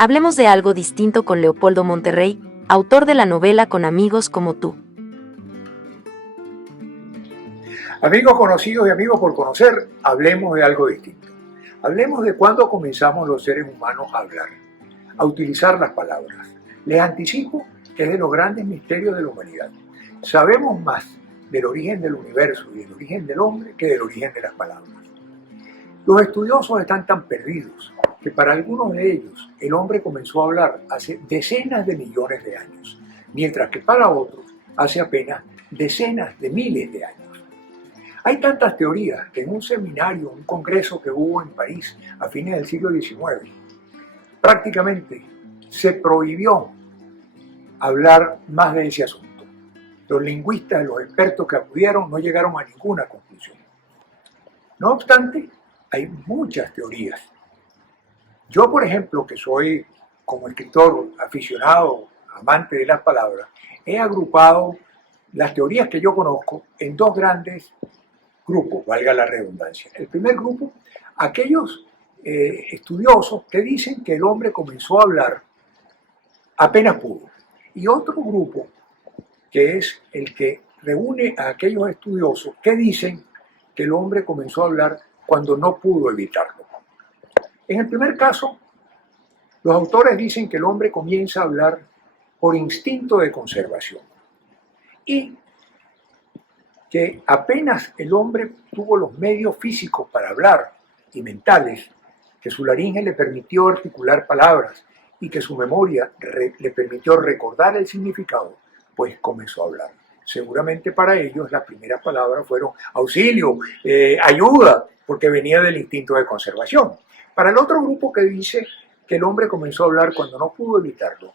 Hablemos de algo distinto con Leopoldo Monterrey, autor de la novela Con amigos como tú. Amigos conocidos y amigos por conocer, hablemos de algo distinto. Hablemos de cuándo comenzamos los seres humanos a hablar, a utilizar las palabras. Les anticipo que es de los grandes misterios de la humanidad. Sabemos más del origen del universo y del origen del hombre que del origen de las palabras. Los estudiosos están tan perdidos que para algunos de ellos el hombre comenzó a hablar hace decenas de millones de años, mientras que para otros hace apenas decenas de miles de años. Hay tantas teorías que en un seminario, un congreso que hubo en París a fines del siglo XIX, prácticamente se prohibió hablar más de ese asunto. Los lingüistas, los expertos que acudieron no llegaron a ninguna conclusión. No obstante, hay muchas teorías. Yo, por ejemplo, que soy como escritor aficionado, amante de las palabras, he agrupado las teorías que yo conozco en dos grandes grupos, valga la redundancia. El primer grupo, aquellos estudiosos que dicen que el hombre comenzó a hablar apenas pudo. Y otro grupo, que es el que reúne a aquellos estudiosos que dicen que el hombre comenzó a hablar cuando no pudo evitarlo. En el primer caso, los autores dicen que el hombre comienza a hablar por instinto de conservación y que apenas el hombre tuvo los medios físicos para hablar y mentales, que su laringe le permitió articular palabras y que su memoria le permitió recordar el significado, pues comenzó a hablar. Seguramente para ellos las primeras palabras fueron auxilio, ayuda, porque venía del instinto de conservación. Para el otro grupo que dice que el hombre comenzó a hablar cuando no pudo evitarlo,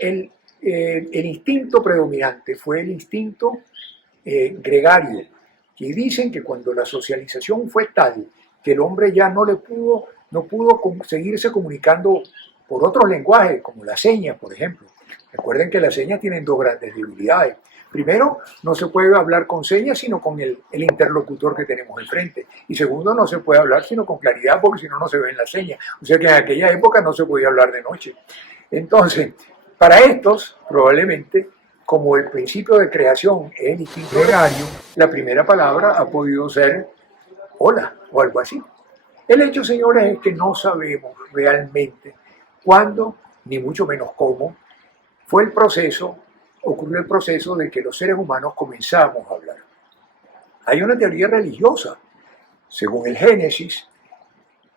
el instinto predominante fue el instinto gregario, que dicen que cuando la socialización fue tal que el hombre ya no pudo seguirse comunicando por otros lenguajes, como las señas, por ejemplo. Recuerden que las señas tienen dos grandes debilidades. Primero, no se puede hablar con señas sino con el interlocutor que tenemos enfrente. Y segundo, no se puede hablar sino con claridad porque si no, no se ven las señas. O sea que en aquella época no se podía hablar de noche. Entonces, para estos, probablemente, como el principio de creación es el instinto gregario, la primera palabra ha podido ser hola o algo así. El hecho, señores, es que no sabemos realmente cuándo, ni mucho menos cómo, ocurrió el proceso de que los seres humanos comenzamos a hablar. Hay una teoría religiosa. Según el Génesis,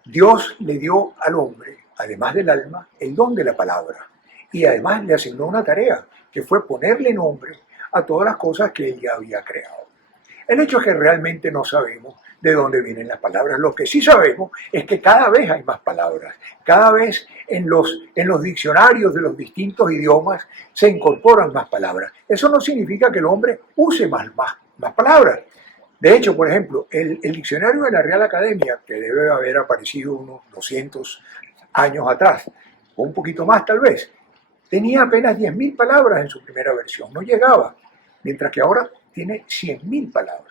Dios le dio al hombre, además del alma, el don de la palabra. Y además le asignó una tarea, que fue ponerle nombre a todas las cosas que él ya había creado. El hecho es que realmente no sabemos de dónde vienen las palabras. Lo que sí sabemos es que cada vez hay más palabras. Cada vez en los diccionarios de los distintos idiomas se incorporan más palabras. Eso no significa que el hombre use más palabras. De hecho, por ejemplo, el diccionario de la Real Academia, que debe haber aparecido unos 200 años atrás, o un poquito más tal vez, tenía apenas 10.000 palabras en su primera versión, no llegaba, mientras que ahora tiene 100.000 palabras.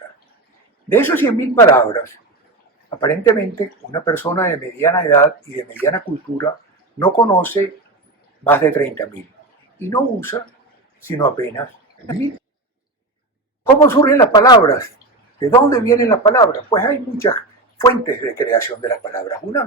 De esas 100.000 palabras, aparentemente una persona de mediana edad y de mediana cultura no conoce más de 30.000 y no usa sino apenas 1.000. ¿Cómo surgen las palabras? ¿De dónde vienen las palabras? Pues hay muchas fuentes de creación de las palabras. Unas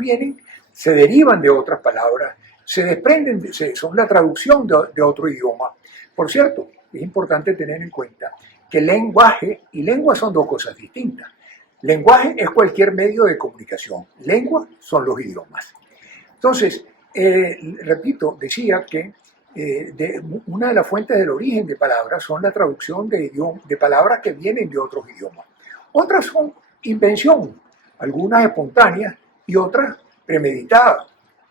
se derivan de otras palabras, se desprenden, son la traducción de otro idioma. Por cierto, es importante tener en cuenta que lenguaje y lengua son dos cosas distintas. Lenguaje es cualquier medio de comunicación, lengua son los idiomas. Entonces, repito, decía que una de las fuentes del origen de palabras son la traducción de palabras que vienen de otros idiomas. Otras son invención, algunas espontáneas y otras premeditadas.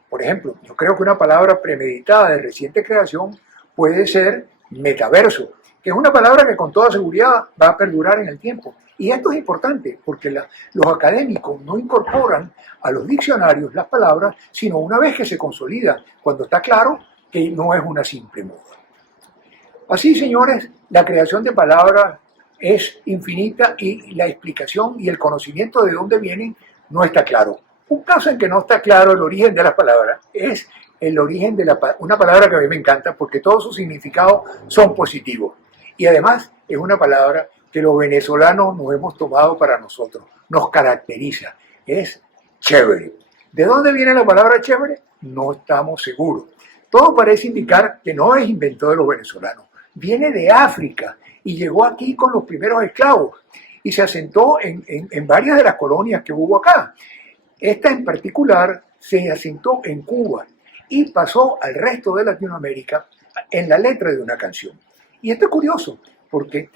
Por ejemplo, yo creo que una palabra premeditada de reciente creación puede ser metaverso, que es una palabra que con toda seguridad va a perdurar en el tiempo. Y esto es importante porque los académicos no incorporan a los diccionarios las palabras, sino una vez que se consolidan, cuando está claro que no es una simple moda. Así, señores, la creación de palabras es infinita y la explicación y el conocimiento de dónde vienen no está claro. Un caso en que no está claro el origen de las palabras es el origen de una palabra que a mí me encanta porque todos sus significados son positivos. Y además es una palabra que los venezolanos nos hemos tomado para nosotros, nos caracteriza, es chévere. ¿De dónde viene la palabra chévere? No estamos seguros. Todo parece indicar que no es invento de los venezolanos, viene de África y llegó aquí con los primeros esclavos y se asentó en varias de las colonias que hubo acá. Esta en particular se asentó en Cuba y pasó al resto de Latinoamérica en la letra de una canción. Y esto es curioso, porque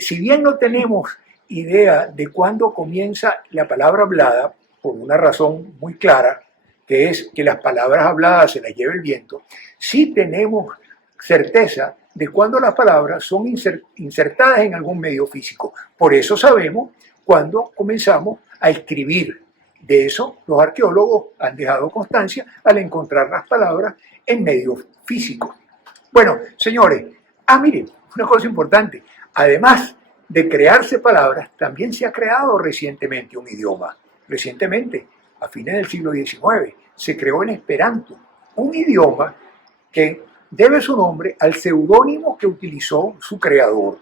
si bien no tenemos idea de cuándo comienza la palabra hablada, por una razón muy clara, que es que las palabras habladas se las lleva el viento, sí tenemos certeza de cuándo las palabras son insertadas en algún medio físico. Por eso sabemos cuándo comenzamos a escribir. De eso los arqueólogos han dejado constancia al encontrar las palabras en medios físicos. Bueno, señores, miren, una cosa importante. Además de crearse palabras, también se ha creado recientemente un idioma. Recientemente, a fines del siglo XIX, se creó el Esperanto, un idioma que debe su nombre al seudónimo que utilizó su creador.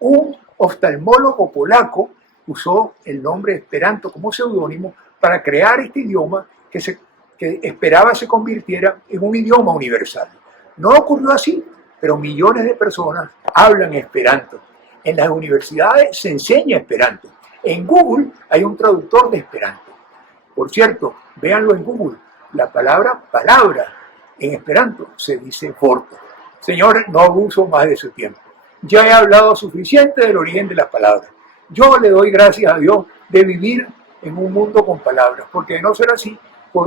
Un oftalmólogo polaco usó el nombre Esperanto como seudónimo para crear este idioma que esperaba se convirtiera en un idioma universal. No ocurrió así, pero millones de personas hablan Esperanto. En las universidades se enseña Esperanto. En Google hay un traductor de Esperanto. Por cierto, véanlo en Google, la palabra en Esperanto se dice vorto. Señores, no abuso más de su tiempo. Ya he hablado suficiente del origen de las palabras. Yo le doy gracias a Dios de vivir en un mundo con palabras, porque de no ser así,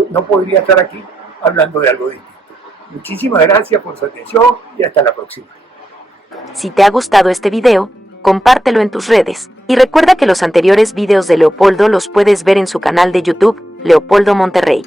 no podría estar aquí hablando de algo distinto. Muchísimas gracias por su atención y hasta la próxima. Si te ha gustado este video, compártelo en tus redes. Y recuerda que los anteriores videos de Leopoldo los puedes ver en su canal de YouTube, Leopoldo Monterrey.